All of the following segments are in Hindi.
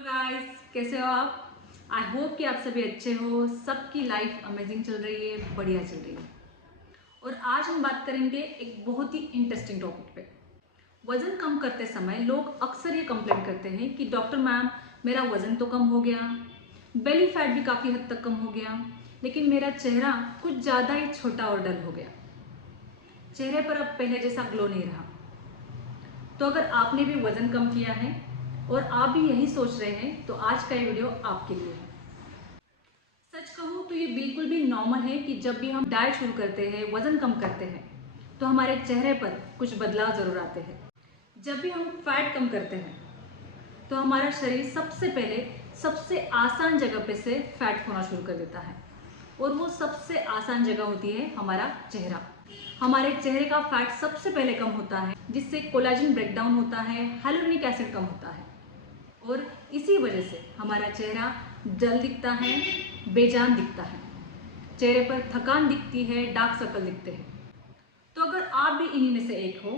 हेलो गाइस, कैसे हो आप? आई होप कि आप सभी अच्छे हो, सबकी लाइफ अमेजिंग चल रही है, बढ़िया चल रही है। और आज हम बात करेंगे एक बहुत ही इंटरेस्टिंग टॉपिक पे। वजन कम करते समय लोग अक्सर ये कंप्लेंट करते हैं कि डॉक्टर मैम, मेरा वजन तो कम हो गया, बेली फैट भी काफ़ी हद तक कम हो गया, लेकिन मेरा चेहरा कुछ ज़्यादा ही छोटा और डल हो गया। चेहरे पर अब पहले जैसा ग्लो नहीं रहा। तो अगर आपने भी वजन कम किया है और आप भी यही सोच रहे हैं तो आज का ये वीडियो आपके लिए है। सच कहूँ तो ये बिल्कुल भी नॉर्मल है कि जब भी हम डाइट शुरू करते हैं, वजन कम करते हैं, तो हमारे चेहरे पर कुछ बदलाव जरूर आते हैं। जब भी हम फैट कम करते हैं तो हमारा शरीर सबसे पहले सबसे आसान जगह पे से फैट खोना शुरू कर देता है, और वो सबसे आसान जगह होती है हमारा चेहरा। हमारे चेहरे का फैट सबसे पहले कम होता है, जिससे कोलेजन ब्रेकडाउन होता है, हाइलुरोनिक एसिड कम होता है, और इसी वजह से हमारा चेहरा जल दिखता है, बेजान दिखता है, चेहरे पर थकान दिखती है, डार्क सर्कल दिखते हैं। तो अगर आप भी इन्हीं में से एक हो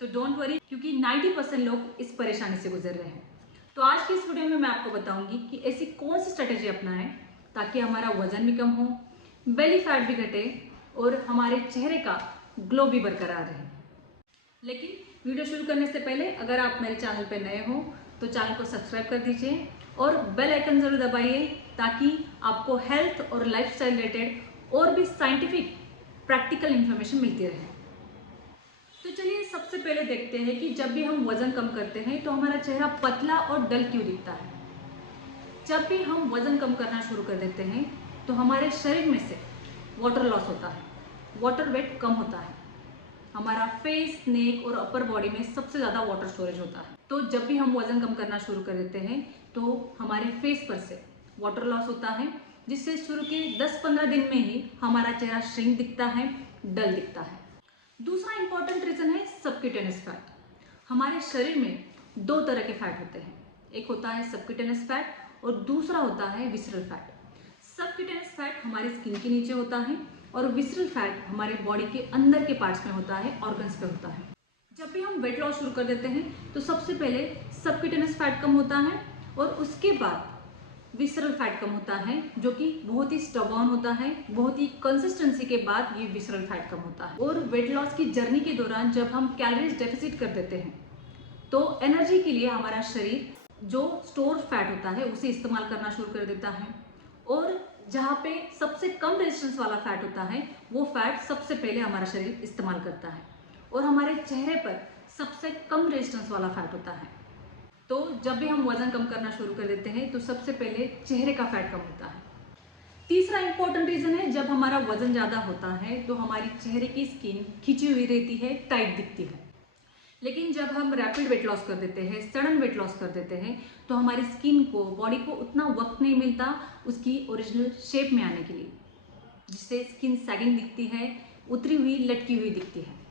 तो डोंट वरी, क्योंकि 90% लोग इस परेशानी से गुजर रहे हैं। तो आज की इस वीडियो में मैं आपको बताऊंगी कि ऐसी कौन सी स्ट्रेटेजी अपनाएं ताकि हमारा वजन भी कम हो, बेली फैट भी घटे और हमारे चेहरे का ग्लो भी बरकरार रहे। लेकिन वीडियो शुरू करने से पहले अगर आप मेरे चैनल पर नए हो तो चैनल को सब्सक्राइब कर दीजिए और बेल आइकन जरूर दबाइए, ताकि आपको हेल्थ और लाइफस्टाइल रिलेटेड और भी साइंटिफिक प्रैक्टिकल इंफॉर्मेशन मिलती रहे। तो चलिए सबसे पहले देखते हैं कि जब भी हम वजन कम करते हैं तो हमारा चेहरा पतला और डल क्यों दिखता है। जब भी हम वजन कम करना शुरू कर देते हैं तो हमारे शरीर में से वाटर लॉस होता है, वाटर वेट कम होता है। हमारा फेस, नेक और अपर बॉडी में सबसे ज़्यादा वाटर स्टोरेज होता है। तो जब भी हम वजन कम करना शुरू कर देते हैं तो हमारे फेस पर से वाटर लॉस होता है, जिससे शुरू के 10-15 दिन में ही हमारा चेहरा श्रिंक दिखता है, डल दिखता है। दूसरा इंपॉर्टेंट रीजन है सबक्यूटेनियस फैट। हमारे शरीर में दो तरह के फैट होते हैं, एक होता है सबक्यूटेनियस फैट और दूसरा होता है विसरल फैट। सबक्यूटेनियस फैट हमारी स्किन के नीचे होता है और विसरल फैट हमारे बॉडी के अंदर के पार्ट्स में होता है, ऑर्गन्स पे होता है। जब भी हम वेट लॉस शुरू कर देते हैं तो सबसे पहले सबक्यूटेनियस फैट कम होता है और उसके बाद विसरल फैट कम होता है, जो कि बहुत ही स्टबॉर्न होता है। बहुत ही कंसिस्टेंसी के बाद ये विसरल फैट कम होता है। और वेट लॉस की जर्नी के दौरान जब हम कैलोरीज डेफिसिट कर देते हैं तो एनर्जी के लिए हमारा शरीर जो स्टोर फैट होता है उसे इस्तेमाल करना शुरू कर देता है, और जहाँ पे सबसे कम रेजिस्टेंस वाला फैट होता है वो फैट सबसे पहले हमारा शरीर इस्तेमाल करता है, और हमारे चेहरे पर सबसे कम रेजिस्टेंस वाला फैट होता है। तो जब भी हम वजन कम करना शुरू कर देते हैं तो सबसे पहले चेहरे का फैट कम होता है। तीसरा इंपॉर्टेंट रीजन है, जब हमारा वजन ज़्यादा होता है तो हमारी चेहरे की स्किन खिंची हुई रहती है, टाइट दिखती है। लेकिन जब हम रैपिड वेट लॉस कर देते हैं, सडन वेट लॉस कर देते हैं, तो हमारी स्किन को, बॉडी को उतना वक्त नहीं मिलता उसकी ओरिजिनल शेप में आने के लिए, जिससे स्किन सैगिंग दिखती है, उतरी हुई, लटकी हुई दिखती है।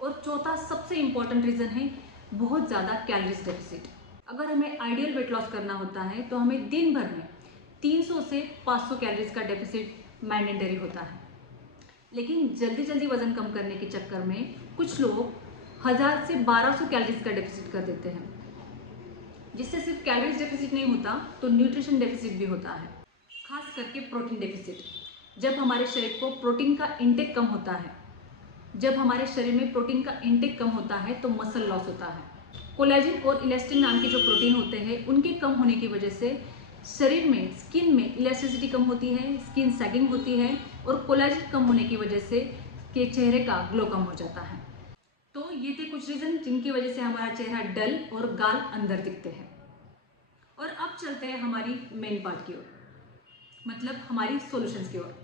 और चौथा सबसे इंपॉर्टेंट रीज़न है बहुत ज़्यादा कैलोरीज डेफिसिट। अगर हमें आइडियल वेट लॉस करना होता है तो हमें दिन भर में 300 से 500 कैलोरीज का डेफिसिट मैंडेटरी होता है। लेकिन जल्दी जल्दी वजन कम करने के चक्कर में कुछ लोग 1000 से 1200 कैलोरीज का डेफिसिट कर देते हैं, जिससे सिर्फ कैलोरीज डेफिसिट नहीं होता तो न्यूट्रिशन डेफिसिट भी होता है, खास करके प्रोटीन डेफिसिट। जब हमारे शरीर को प्रोटीन का इंटेक कम होता है, जब हमारे शरीर में प्रोटीन का इंटेक कम होता है तो मसल लॉस होता है। कोलेजन और इलास्टिन नाम के जो प्रोटीन होते हैं उनके कम होने की वजह से शरीर में, स्किन में इलास्टिसिटी कम होती है, स्किन सैगिंग होती है, और कोलेजन कम होने की वजह से के चेहरे का ग्लो कम हो जाता है। तो ये थे कुछ रीजन जिनकी वजह से हमारा चेहरा डल और गाल अंदर दिखते हैं। और अब चलते हैं हमारी मेन पार्ट की ओर, मतलब हमारी सॉल्यूशंस की ओर।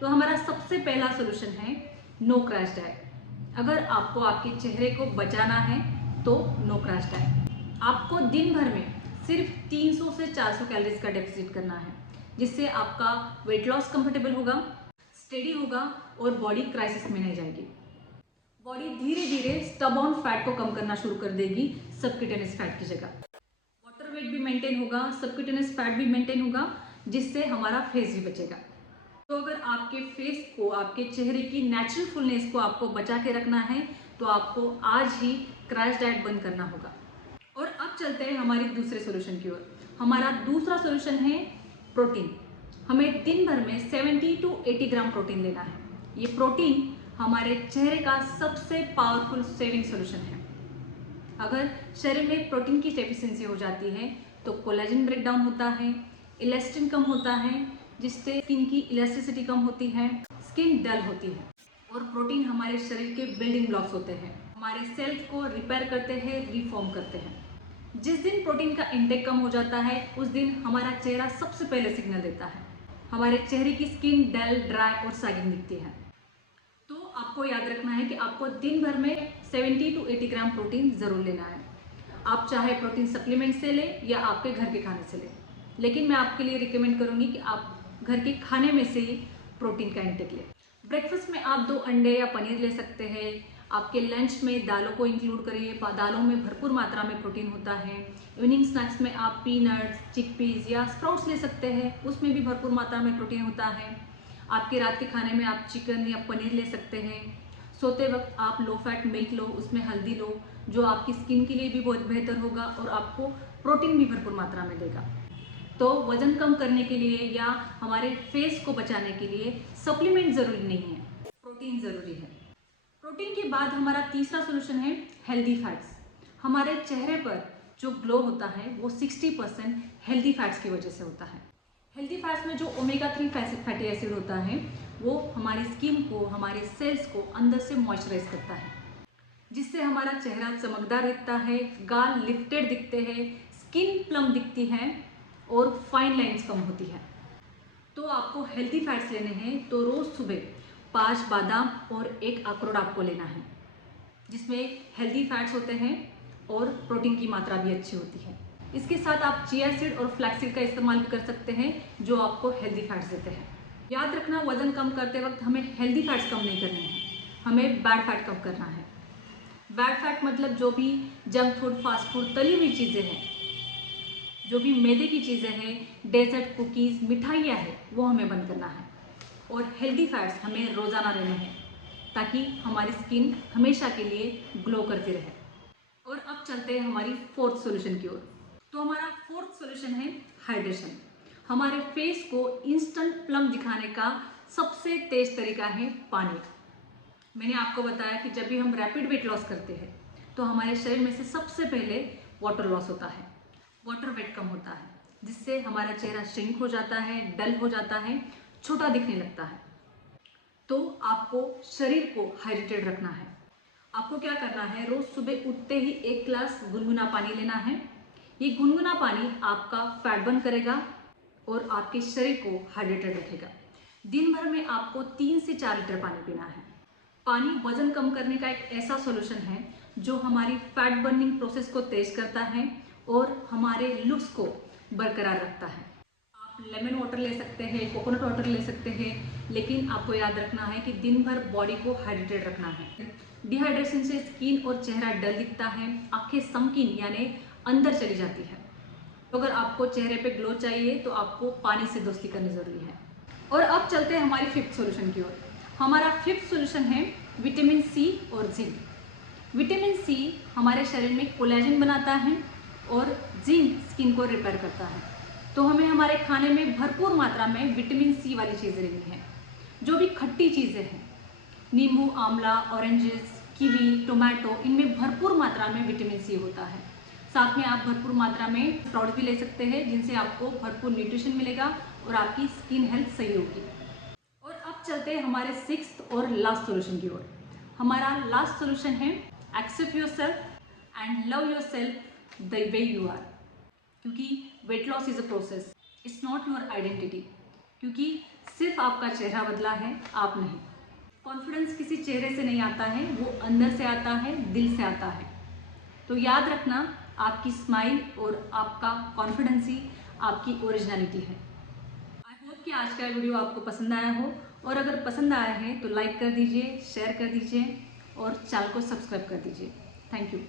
तो हमारा सबसे पहला सॉल्यूशन है नो क्रैश डाइट। अगर आपको आपके चेहरे को बचाना है तो नो क्रैश डाइट। आपको दिन भर में सिर्फ 300 से 400 कैलोरीज का डेफिसिट करना है, जिससे आपका वेट लॉस कंफर्टेबल होगा, स्टेडी होगा और बॉडी क्राइसिस में नहीं जाएगी। बॉडी धीरे धीरे स्टबॉर्न फैट को कम करना शुरू कर देगी सबक्यूटेनियस फैट की जगह। वाटर वेट भी मेंटेन होगा, सबक्यूटेनियस फैट भी मेंटेन होगा, जिससे हमारा फेस भी बचेगा। तो अगर आपके फेस को, आपके चेहरे की नेचुरल फुलनेस को आपको बचा के रखना है तो आपको आज ही क्रैश डाइट बंद करना होगा। और अब चलते हैं हमारी दूसरे सॉल्यूशन की ओर। हमारा दूसरा सॉल्यूशन है प्रोटीन। हमें दिन भर में 70 to 80 ग्राम प्रोटीन लेना है। ये प्रोटीन हमारे चेहरे का सबसे पावरफुल सेविंग सॉल्यूशन है। अगर शरीर में प्रोटीन की डेफिशिएंसी हो जाती है तो कोलेजन ब्रेक डाउन होता है, इलास्टिन कम होता है, जिससे स्किन की इलास्टिसिटी कम होती है, स्किन डल होती है। और प्रोटीन हमारे शरीर के बिल्डिंग ब्लॉक्स होते हैं, हमारे सेल्स को रिपेयर करते हैं, रिफॉर्म करते हैं। जिस दिन प्रोटीन का इंटेक कम हो जाता है उस दिन हमारा चेहरा सबसे पहले सिग्नल देता है। हमारे चेहरे की स्किन डल, ड्राई और सैगिंग दिखती है। तो आपको याद रखना है कि आपको दिन भर में 70 to 80 ग्राम प्रोटीन ज़रूर लेना है। आप चाहे प्रोटीन सप्लीमेंट से लें या आपके घर के खाने से लें, लेकिन मैं आपके लिए रिकमेंड करूँगी कि आप घर के खाने में से ही प्रोटीन का इंटेक लें। ब्रेकफास्ट में आप 2 अंडे या पनीर ले सकते हैं। आपके लंच में दालों को इंक्लूड करिए, दालों में भरपूर मात्रा में प्रोटीन होता है। इवनिंग स्नैक्स में आप पीनट्स, चिकपीस या स्प्राउट्स ले सकते हैं, उसमें भी भरपूर मात्रा में प्रोटीन होता है। आपके रात के खाने में आप चिकन या पनीर ले सकते हैं। सोते वक्त आप लो फैट मिल्क लो, उसमें हल्दी लो, जो आपकी स्किन के लिए भी बहुत बेहतर होगा और आपको प्रोटीन भी भरपूर मात्रा में देगा। तो वजन कम करने के लिए या हमारे फेस को बचाने के लिए सप्लीमेंट ज़रूरी नहीं है, प्रोटीन ज़रूरी है। प्रोटीन के बाद हमारा तीसरा सॉल्यूशन है हेल्दी फैट्स। हमारे चेहरे पर जो ग्लो होता है वो 60% हेल्दी फैट्स की वजह से होता है। हेल्दी फैट्स में जो ओमेगा 3 फैटी एसिड होता है वो हमारी स्किन को, हमारे सेल्स को अंदर से मॉइस्चराइज करता है, जिससे हमारा चेहरा चमकदार दिखता है, गाल लिफ्टेड दिखते हैं, स्किन प्लम दिखती है और फाइन लाइंस कम होती है। तो आपको हेल्दी फैट्स लेने हैं तो रोज़ सुबह 5 बादाम और 1 अखरोट आपको लेना है, जिसमें हेल्दी फैट्स होते हैं और प्रोटीन की मात्रा भी अच्छी होती है। इसके साथ आप चिया सीड और फ्लैक्स सीड का इस्तेमाल भी कर सकते हैं, जो आपको हेल्दी फैट्स देते हैं। याद रखना, वजन कम करते वक्त हमें हेल्दी फैट्स कम नहीं करने हैं, हमें बैड फैट कम करना है। बैड फैट मतलब जो भी जंक फूड, फास्ट फूड, तली हुई चीज़ें हैं, जो भी मैदे की चीज़ें हैं, डेजर्ट, कुकीज़, मिठाइयाँ हैं, वो हमें बंद करना है। और हेल्दी फैट्स हमें रोज़ाना लेने हैं ताकि हमारी स्किन हमेशा के लिए ग्लो करती रहे। और अब चलते हैं हमारी फोर्थ सॉल्यूशन की ओर। तो हमारा फोर्थ सॉल्यूशन है हाइड्रेशन। हमारे फेस को इंस्टेंट प्लम दिखाने का सबसे तेज तरीका है पानी। मैंने आपको बताया कि जब भी हम रैपिड वेट लॉस करते हैं तो हमारे शरीर में से सबसे पहले वाटर लॉस होता है, वाटर वेट कम होता है, जिससे हमारा चेहरा श्रिंक हो जाता है, डल हो जाता है, छोटा दिखने लगता है। तो आपको शरीर को हाइड्रेटेड रखना है। आपको क्या करना है, रोज़ सुबह उठते ही 1 गिलास गुनगुना पानी लेना है। ये गुनगुना पानी आपका फैट बर्न करेगा और आपके शरीर को हाइड्रेटेड रखेगा। दिन भर में आपको 3 से 4 लीटर पानी पीना है। पानी वजन कम करने का एक ऐसा सॉल्यूशन है जो हमारी फैट बर्निंग प्रोसेस को तेज करता है और हमारे लुक्स को बरकरार रखता है। आप लेमन वाटर ले सकते हैं, कोकोनट वाटर ले सकते हैं, लेकिन आपको याद रखना है कि दिन भर बॉडी को हाइड्रेटेड रखना है। डिहाइड्रेशन से स्किन और चेहरा डल दिखता है, आंखें संकीन यानी अंदर चली जाती है। तो अगर आपको चेहरे पे ग्लो चाहिए तो आपको पानी से दोस्ती करनी ज़रूरी है। और अब चलते हैं हमारी फिफ्थ सॉल्यूशन की ओर। हमारा फिफ्थ सॉल्यूशन है विटामिन सी और जिंक। विटामिन सी हमारे शरीर में कोलेजन बनाता है और जिंक स्किन को रिपेयर करता है। तो हमें हमारे खाने में भरपूर मात्रा में विटामिन सी वाली चीज़ें लेनी है। जो भी खट्टी चीज़ें हैं, नींबू, आंवला, ऑरेंजेस, कीवी, टोमेटो, इनमें भरपूर मात्रा में विटामिन सी होता है। साथ में आप भरपूर मात्रा में स्प्राउट्स भी ले सकते हैं, जिनसे आपको भरपूर न्यूट्रिशन मिलेगा और आपकी स्किन हेल्थ सही होगी। और अब चलते हैं हमारे सिक्स्थ और लास्ट सॉल्यूशन की ओर। हमारा लास्ट सॉल्यूशन है accept yourself and love yourself the way you are. क्योंकि weight loss is a process, it's not your identity. क्योंकि सिर्फ आपका चेहरा बदला है, आप नहीं। कॉन्फिडेंस किसी चेहरे से नहीं आता है, वो अंदर से आता है, दिल से आता है। तो याद रखना, आपकी स्माइल और आपका कॉन्फिडेंस ही आपकी ओरिजिनलिटी है। आई होप कि आज का वीडियो आपको पसंद आया हो, और अगर पसंद आया है तो लाइक कर दीजिए, शेयर कर दीजिए और चैनल को सब्सक्राइब कर दीजिए। Thank you.